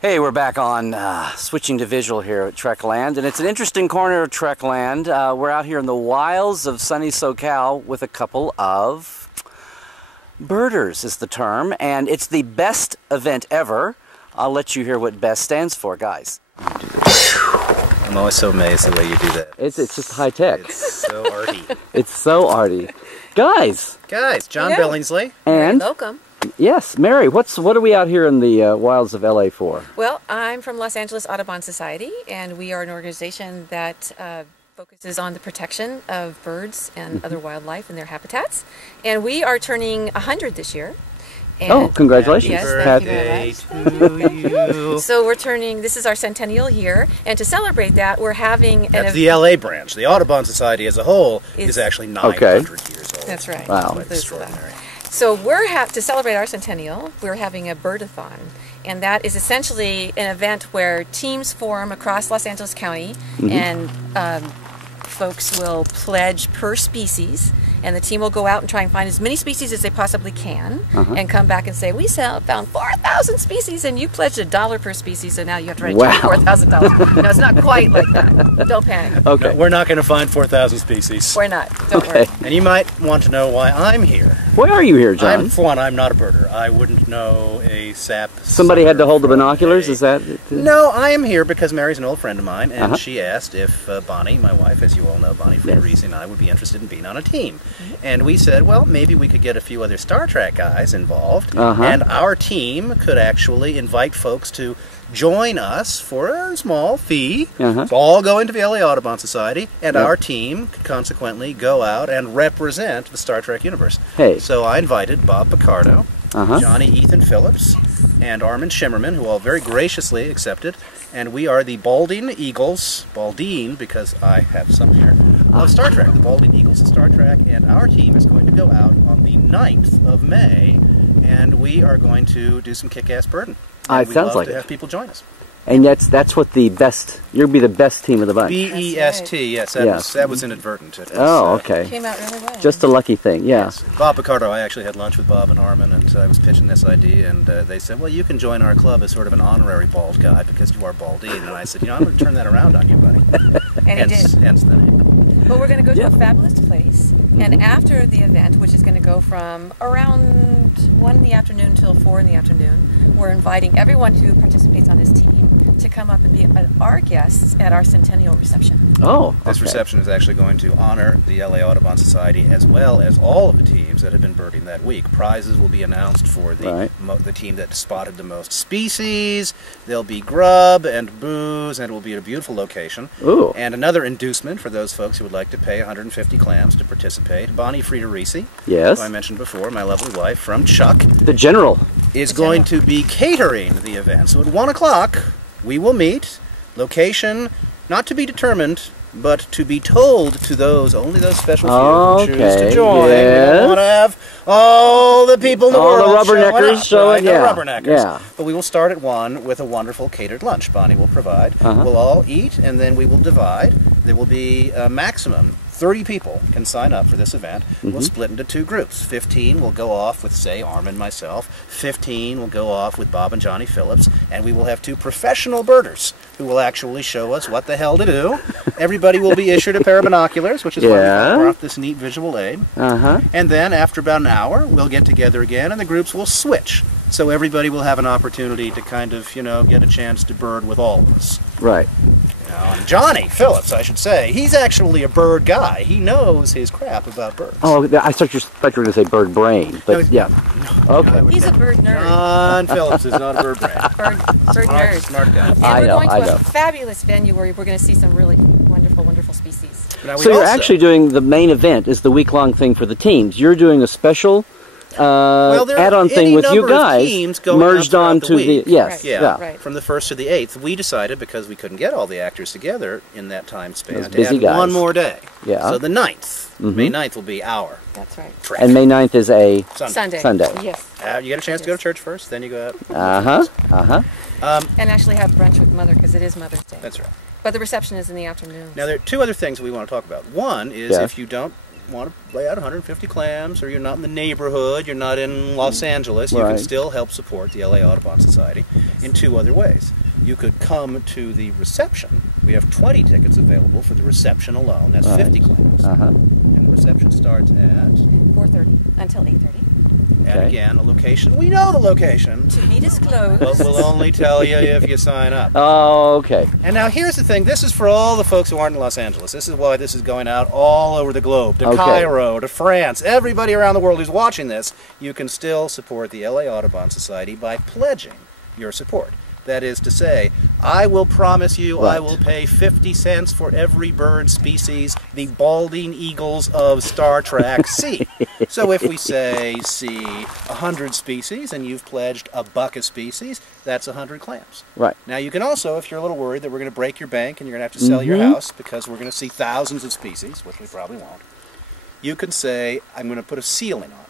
Hey, we're back on switching to visual here at Trekland, and it's an interesting corner of Trekland. We're out here in the wilds of sunny SoCal with a couple of birders is the term, and it's the best event ever. I'll let you hear what BEST stands for, guys. I'm always so amazed the way you do that. It's just high tech. It's so arty. It's so arty. Guys! John Billingsley. And welcome. Yes, Mary, what are we out here in the wilds of LA for? Well, I'm from Los Angeles Audubon Society, and we are an organization that focuses on the protection of birds and other wildlife and their habitats. And we are turning 100 this year. And oh, congratulations. Yes, thank you very much. So we're turning, this is our centennial year, and to celebrate that, we're having... That's the LA branch. The Audubon Society as a whole is actually 900 years old. That's right. Wow. Extraordinary. So to celebrate our centennial, we're having a birdathon, and that is essentially an event where teams form across Los Angeles County, and folks will pledge per species, and the team will go out and try and find as many species as they possibly can, and come back and say, we found 4,000 species, and you pledged $1 per species, so now you have to write $4,000. No, it's not quite like that. Don't panic. Okay. No, we're not going to find 4,000 species. We're not. Don't worry. And you might want to know why I'm here. Why are you here, John? For one, I'm not a birder. I wouldn't know a sap. Somebody had to hold the binoculars, is that it? No, I am here because Mary's an old friend of mine, and she asked if Bonnie, my wife, as you all know, Bonnie Friedrichs, and I would be interested in being on a team. And we said, well, maybe we could get a few other Star Trek guys involved, and our team could actually invite folks to join us for a small fee. So all go into the LA Audubon Society, and our team could consequently go out and represent the Star Trek universe. Hey. So I invited Bob Picardo, Johnny Ethan Phillips, and Armin Shimmerman, who all very graciously accepted. And we are the Balding Eagles, Baldine, because I have some here, of Star Trek. The Balding Eagles of Star Trek, and our team is going to go out on the 9th of May, and we are going to do some kick-ass birding. It sounds like to have people join us. And that's what the best, you'll be the best team of the bunch. B-E-S-T, yes, that was inadvertent. Okay. Came out really well. Just a lucky thing, Yes. Bob Picardo, I actually had lunch with Bob and Armin, and I was pitching this idea, and they said, well, you can join our club as sort of an honorary bald guy because you are baldine. And I said, you know, I'm going to turn that around on you, buddy. And he did. Hence the name. But we're going to go to a fabulous place, and after the event, which is going to go from around 1 in the afternoon till 4 in the afternoon, we're inviting everyone who participates on this team to come up and be our guests at our centennial reception. Oh, This reception is actually going to honor the LA Audubon Society as well as all of the teams that have been birding that week. Prizes will be announced for the team that spotted the most species. There'll be grub and booze, and it will be at a beautiful location. Ooh. And another inducement for those folks who would like to pay 150 clams to participate. Bonnie Friedrichs, who I mentioned before, my lovely wife from Chuck, the General, is going to be catering the event. So at 1 o'clock, we will meet. Location not to be determined, but to be told to only those special few who choose to join. We don't want to have all the people in the world the rubberneckers showing, the rubberneckers. But we will start at 1 with a wonderful catered lunch Bonnie will provide. We'll all eat, and then we will divide. There will be a maximum 30 people can sign up for this event. We'll split into 2 groups. 15 will go off with, say, Armin and myself. 15 will go off with Bob and Johnny Phillips. And we will have 2 professional birders who will actually show us what the hell to do. Everybody will be issued a pair of binoculars, which is why we brought this neat visual aid. And then after about an hour, we'll get together again, and the groups will switch. So everybody will have an opportunity to kind of, you know, get a chance to bird with all of us. Right. And Johnny Phillips, I should say, he's actually a bird guy. He knows his crap about birds. Oh, I thought you were going to say bird brain, but okay. He's a bird nerd. John Phillips is not a bird brain. Bird nerd. Smart guy. And we're going to a fabulous venue where we're going to see some really wonderful species. So you're actually doing the main event is the week-long thing for the teams. You're doing a special add-on thing with you guys merged onto the from the 1st to the 8th. We decided, because we couldn't get all the actors together in that time span, to add one more day. So the 9th, May 9th, will be our trek. And May 9th is a Sunday. Yes. You get a chance to go to church first, then you go out. And actually have brunch with Mother, because it is Mother's Day. That's right. But the reception is in the afternoon. Now, there are 2 other things we want to talk about. One is if you don't want to lay out 150 clams, or you're not in the neighborhood, you're not in Los Angeles, you can still help support the LA Audubon Society in 2 other ways. You could come to the reception. We have 20 tickets available for the reception alone. That's 50 clams. And the reception starts at 4:30 until 8:30. And again, a location. We know the location. To be disclosed. But we'll only tell you if you sign up. Oh, okay. And now here's the thing. This is for all the folks who aren't in Los Angeles. This is why this is going out all over the globe. To Cairo, to France. Everybody around the world who's watching this, you can still support the LA Audubon Society by pledging your support. That is to say, I will promise you I will pay 50 cents for every bird species the balding eagles of Star Trek see. So if we say see 100 species and you've pledged $1 a species, that's 100 clams. Right. Now you can also, if you're a little worried that we're going to break your bank and you're going to have to sell your house because we're going to see thousands of species, which we probably won't, you can say, I'm going to put a ceiling on it.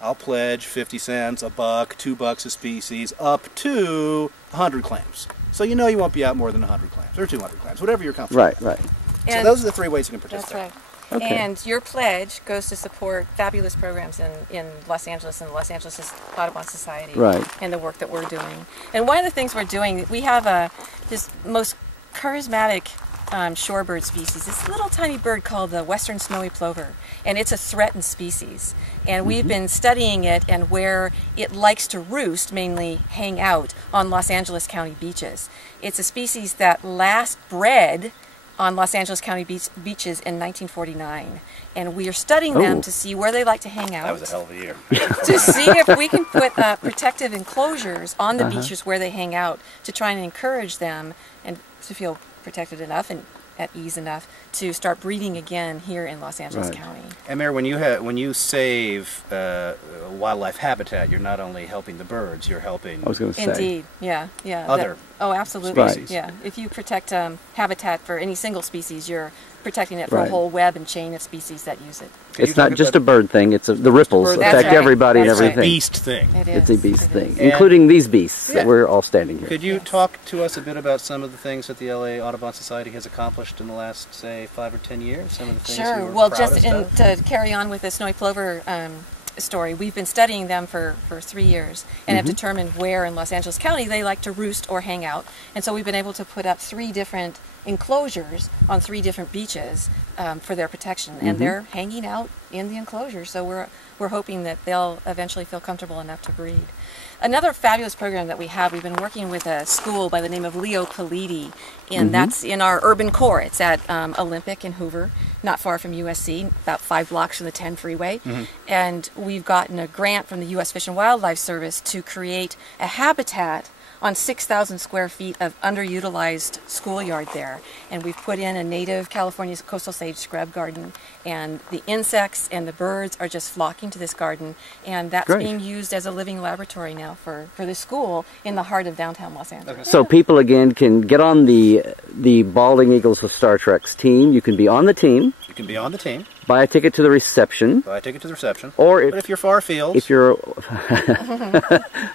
I'll pledge 50 cents, $1, $2 a species, up to 100 clams. So you know you won't be out more than 100 clams, or 200 clams, whatever you're comfortable with. Right. So those are the 3 ways you can participate. That's right. Okay. And your pledge goes to support fabulous programs in Los Angeles and the Los Angeles Audubon Society and the work that we're doing. And one of the things we're doing, we have this most charismatic shorebird species, this little tiny bird called the western snowy plover, and it's a threatened species, and we've been studying it and where it likes to roost, mainly hang out on Los Angeles County beaches. It's a species that last bred on Los Angeles County beaches in 1949, and we are studying them to see where they like to hang out. That was a hell of a year. To see if we can put protective enclosures on the beaches where they hang out to try and encourage them and to feel protected enough and at ease enough to start breeding again here in Los Angeles County. And Mayor, when you save wildlife habitat, you're not only helping the birds, you're helping. I was going to say. Indeed, yeah. Other. Absolutely. Species. Yeah. If you protect habitat for any single species, you're protecting it for a whole web and chain of species that use it. It's not just a bird thing, it's the ripples affect everybody and everything. It's a beast thing. It's a beast thing, including these beasts that we're all standing here. Could you talk to us a bit about some of the things that the LA Audubon Society has accomplished in the last, say, 5 or 10 years? Some of the things you were Well, proudest just of? to carry on with the snowy plover story, we've been studying them for 3 years and have determined where in Los Angeles County they like to roost or hang out. And so we've been able to put up 3 different enclosures on 3 different beaches for their protection, and they're hanging out in the enclosure. So we're hoping that they'll eventually feel comfortable enough to breed. Another fabulous program that we've been working with a school by the name of Leo Politi, and that's in our urban core. It's at Olympic in Hoover, not far from USC, about 5 blocks from the 10 freeway. And we've gotten a grant from the U.S. Fish and Wildlife Service to create a habitat on 6,000 square feet of underutilized schoolyard there. And we've put in a native California coastal sage scrub garden, and the insects and the birds are just flocking to this garden, and that's being used as a living laboratory now for the school in the heart of downtown Los Angeles. So people, again, can get on the Balding Eagles of Star Trek's team. You can be on the team. You can be on the team. Buy a ticket to the reception. Buy a ticket to the reception. Or but if you're far afield, if you're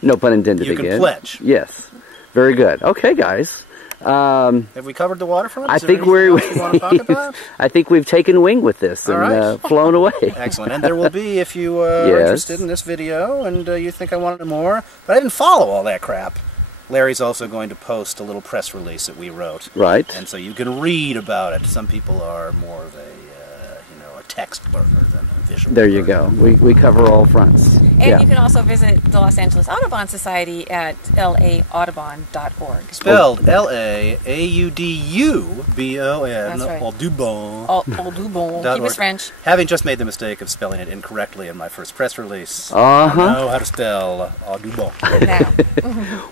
no pun intended you again. You can pledge. Yes. Very good. Okay, guys. Have we covered the waterfront? I think I think we've taken wing with this and flown away. Excellent. And there will be, if you are interested in this video and you think I wanted more, but I didn't follow all that crap, Larry's also going to post a little press release that we wrote. Right. And so you can read about it. Some people are more of a text learner than a visual There you learner. go. We cover all fronts. And you can also visit the Los Angeles Audubon Society at laudubon.org. Spelled L-A-A-U-D-U-B-O-N. That's right. Audubon. Audubon. Keep us French. Having just made the mistake of spelling it incorrectly in my first press release, I know how to spell Audubon. Now.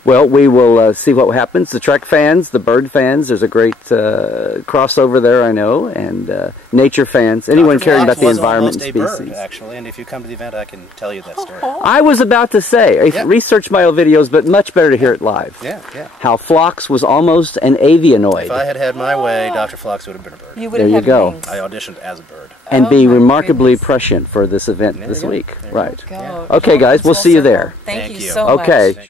Well, we will see what happens. The Trek fans, the bird fans, there's a great crossover there, I know, and nature fans, anyone caring about the environment and species. Bird, actually, and if you come to the event, I can tell you that story. I was about to say, research my old videos, but much better to hear it live. Yeah. How Phlox was almost an avianoid. If I had had my way, Dr. Phlox would have been a bird. You would have had wings. I auditioned as a bird. And be remarkably prescient for this event this week. Right. Go. Okay, guys, we'll see you there. Thank you so much. Okay.